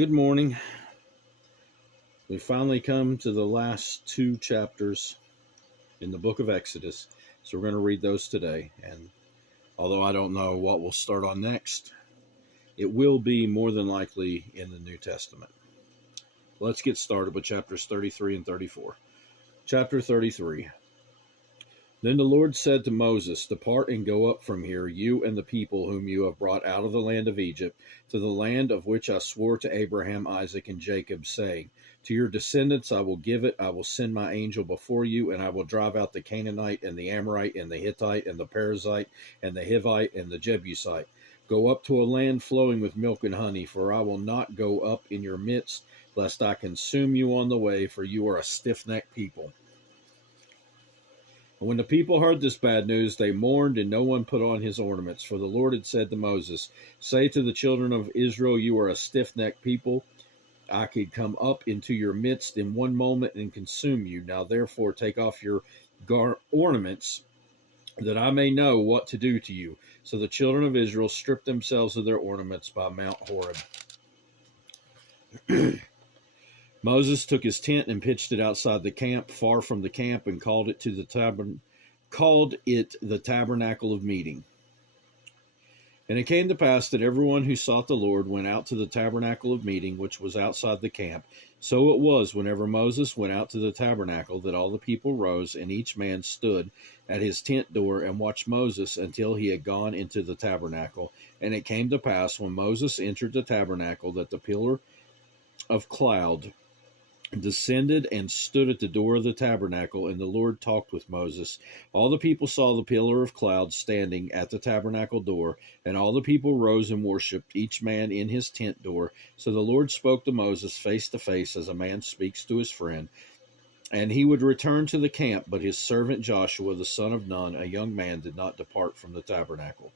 Good morning. We finally come to the last two chapters in the book of Exodus. So we're going to read those today. And although I don't know what we'll start on next, it will be more than likely in the New Testament. Let's get started with chapters 33 and 34. Chapter 33. Then the Lord said to Moses, "Depart and go up from here, you and the people whom you have brought out of the land of Egypt, to the land of which I swore to Abraham, Isaac, and Jacob, saying, to your descendants I will give it. I will send my angel before you, and I will drive out the Canaanite, and the Amorite, and the Hittite, and the Perizzite, and the Hivite, and the Jebusite. Go up to a land flowing with milk and honey, for I will not go up in your midst, lest I consume you on the way, for you are a stiff-necked people." And when the people heard this bad news, they mourned, and no one put on his ornaments. For the Lord had said to Moses, "Say to the children of Israel, you are a stiff-necked people. I could come up into your midst in one moment and consume you. Now therefore take off your ornaments, that I may know what to do to you." So the children of Israel stripped themselves of their ornaments by Mount Horeb. Moses took his tent and pitched it outside the camp, far from the camp, and called it the tabernacle of meeting. And it came to pass that everyone who sought the Lord went out to the tabernacle of meeting, which was outside the camp. So it was, whenever Moses went out to the tabernacle, that all the people rose, and each man stood at his tent door and watched Moses until he had gone into the tabernacle. And it came to pass, when Moses entered the tabernacle, that the pillar of cloud descended and stood at the door of the tabernacle, and the Lord talked with Moses. All the people saw the pillar of cloud standing at the tabernacle door, and all the people rose and worshipped, each man in his tent door. So the Lord spoke to Moses face to face, as a man speaks to his friend. And he would return to the camp, but his servant Joshua, the son of Nun, a young man, did not depart from the tabernacle.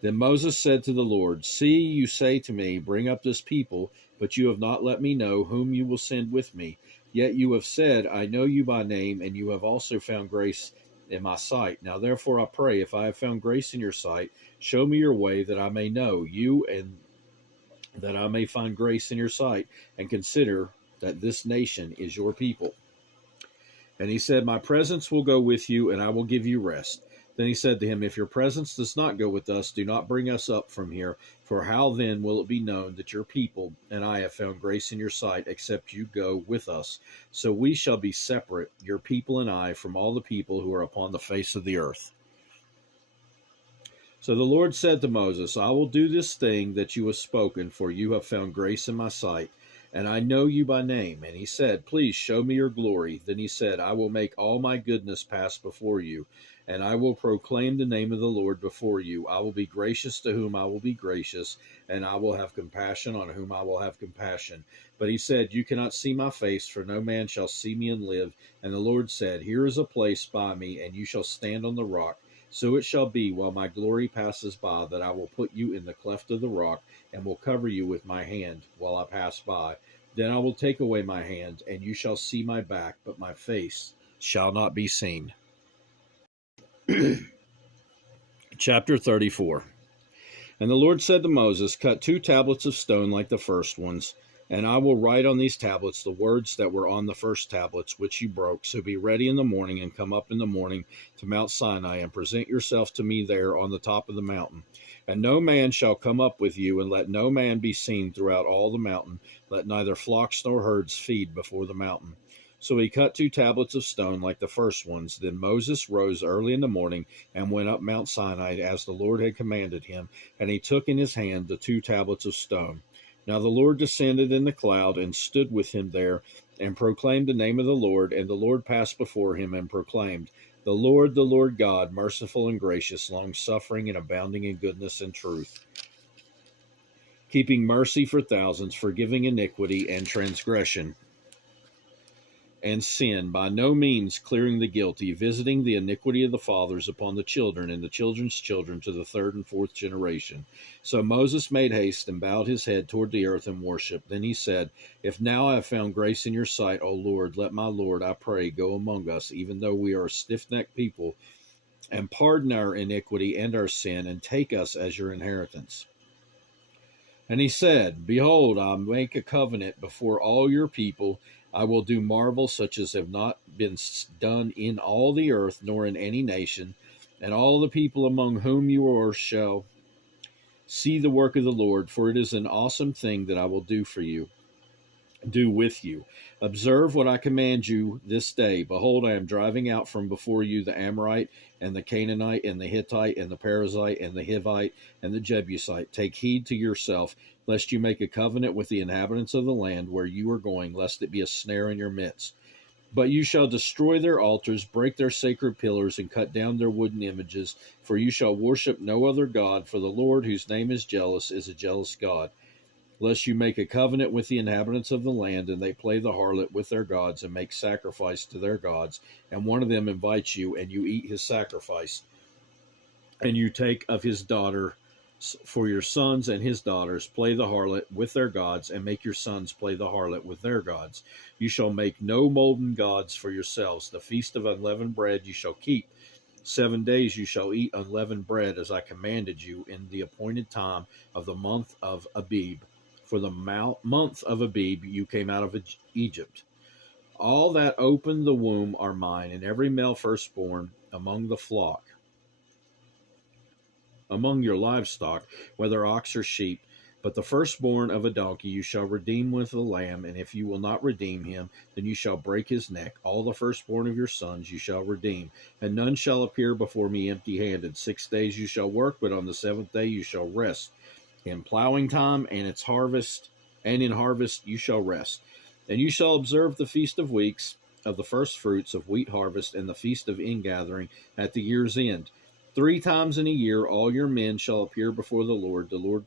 Then Moses said to the Lord, "See, you say to me, bring up this people, but you have not let me know whom you will send with me. Yet you have said, I know you by name, and you have also found grace in my sight. Now therefore I pray, if I have found grace in your sight, show me your way, that I may know you, and that I may find grace in your sight, and consider that this nation is your people." And he said, "My presence will go with you, and I will give you rest." Then he said to him, "If your presence does not go with us, do not bring us up from here. For how then will it be known that your people and I have found grace in your sight, except you go with us? So we shall be separate, your people and I, from all the people who are upon the face of the earth." So the Lord said to Moses, "I will do this thing that you have spoken, for you have found grace in my sight, and I know you by name." And he said, "Please show me your glory." Then he said, "I will make all my goodness pass before you, and I will proclaim the name of the Lord before you. I will be gracious to whom I will be gracious, and I will have compassion on whom I will have compassion." But he said, "You cannot see my face, for no man shall see me and live." And the Lord said, "Here is a place by me, and you shall stand on the rock. So it shall be, while my glory passes by, that I will put you in the cleft of the rock, and will cover you with my hand while I pass by. Then I will take away my hand, and you shall see my back, but my face shall not be seen." Chapter 34. And the Lord said to Moses, "Cut 2 tablets of stone like the first ones, and I will write on these tablets the words that were on the first tablets, which you broke. So be ready in the morning, and come up in the morning to Mount Sinai, and present yourself to me there on the top of the mountain. And no man shall come up with you, and let no man be seen throughout all the mountain. Let neither flocks nor herds feed before the mountain." So he cut 2 tablets of stone like the first ones. Then Moses rose early in the morning and went up Mount Sinai as the Lord had commanded him, and he took in his hand the 2 tablets of stone. Now the Lord descended in the cloud and stood with him there, and proclaimed the name of the Lord. And the Lord passed before him and proclaimed, the Lord God, merciful and gracious, long-suffering and abounding in goodness and truth, keeping mercy for thousands, forgiving iniquity and transgression and sin, by no means clearing the guilty, visiting the iniquity of the fathers upon the children and the children's children to the 3rd and 4th generation. So Moses made haste and bowed his head toward the earth and worshipped. Then he said, "If now I have found grace in your sight, O Lord, let my Lord, I pray, go among us, even though we are a stiff-necked people, and pardon our iniquity and our sin, and take us as your inheritance." And he said, Behold, I make a covenant before all your people. I will do marvels such as have not been done in all the earth, nor in any nation. And all the people among whom you are shall see the work of the Lord, for it is an awesome thing that I will do with you. Observe what I command you this day. Behold, I am driving out from before you the Amorite, and the Canaanite, and the Hittite, and the Perizzite, and the Hivite, and the Jebusite. Take heed to yourself, lest you make a covenant with the inhabitants of the land where you are going, lest it be a snare in your midst. But you shall destroy their altars, break their sacred pillars, and cut down their wooden images, for you shall worship no other God, for the Lord, whose name is jealous, is a jealous God. Lest you make a covenant with the inhabitants of the land, and they play the harlot with their gods, and make sacrifice to their gods, and one of them invites you, and you eat his sacrifice, and you take of his daughter for your sons, and his daughters play the harlot with their gods, and make your sons play the harlot with their gods. You shall make no molten gods for yourselves. The feast of unleavened bread you shall keep. 7 days you shall eat unleavened bread, as I commanded you, in the appointed time of the month of Abib. For the month of Abib you came out of Egypt. All that open the womb are mine, and every male firstborn among the flock, among your livestock, whether ox or sheep. But the firstborn of a donkey you shall redeem with a lamb, and if you will not redeem him, then you shall break his neck. All the firstborn of your sons you shall redeem, and none shall appear before me empty-handed. 6 days you shall work, but on the 7th day you shall rest. In plowing time and its harvest, and in harvest you shall rest. And you shall observe the feast of weeks, of the first fruits of wheat harvest, and the feast of ingathering at the year's end. 3 times in a year all your men shall appear before the Lord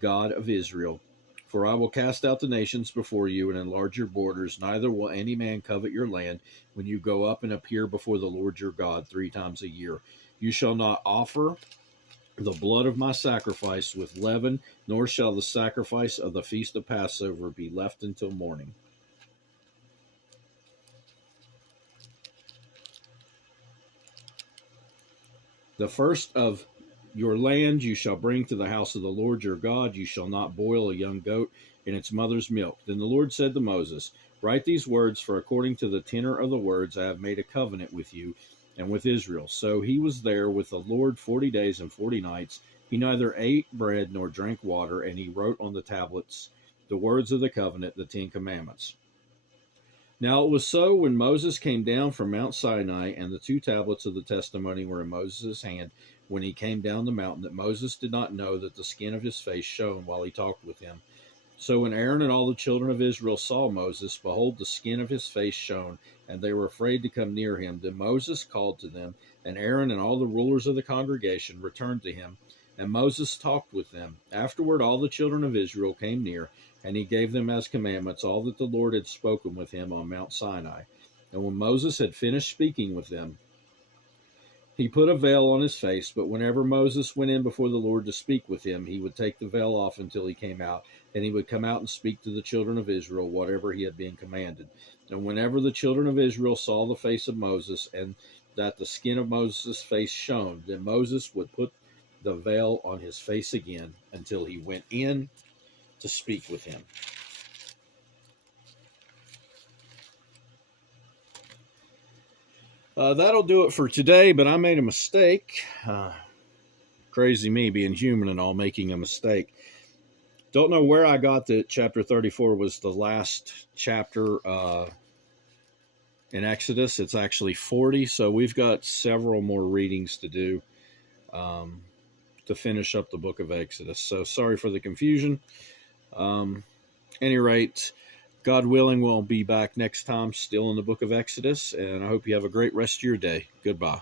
God of Israel. For I will cast out the nations before you and enlarge your borders. Neither will any man covet your land when you go up and appear before the Lord your God 3 times a year. You shall not offer the blood of my sacrifice with leaven, nor shall the sacrifice of the feast of Passover be left until morning. The first of your land you shall bring to the house of the Lord your God. You shall not boil a young goat in its mother's milk. Then the Lord said to Moses, Write these words, for according to the tenor of the words I have made a covenant with you and with Israel. So he was there with the Lord 40 days and 40 nights. He neither ate bread nor drank water, and he wrote on the tablets the words of the covenant, the 10 Commandments. Now it was so, when Moses came down from Mount Sinai, and the 2 tablets of the testimony were in Moses' hand, when he came down the mountain, that Moses did not know that the skin of his face shone while he talked with him. So when Aaron and all the children of Israel saw Moses, behold, the skin of his face shone, and they were afraid to come near him. Then Moses called to them, and Aaron and all the rulers of the congregation returned to him, and Moses talked with them. Afterward all the children of Israel came near, and he gave them as commandments all that the Lord had spoken with him on Mount Sinai. And when Moses had finished speaking with them, he put a veil on his face, but whenever Moses went in before the Lord to speak with him, he would take the veil off until he came out, and he would come out and speak to the children of Israel whatever he had been commanded. And whenever the children of Israel saw the face of Moses, and that the skin of Moses' face shone, then Moses would put the veil on his face again until he went in to speak with him. That'll do it for today, but I made a mistake. Crazy me, being human and all, making a mistake. Don't know where I got that chapter 34 was the last chapter in Exodus. It's actually 40, so we've got several more readings to do to finish up the book of Exodus. So sorry for the confusion. Any rate, God willing, we'll be back next time still in the book of Exodus, and I hope you have a great rest of your day. Goodbye.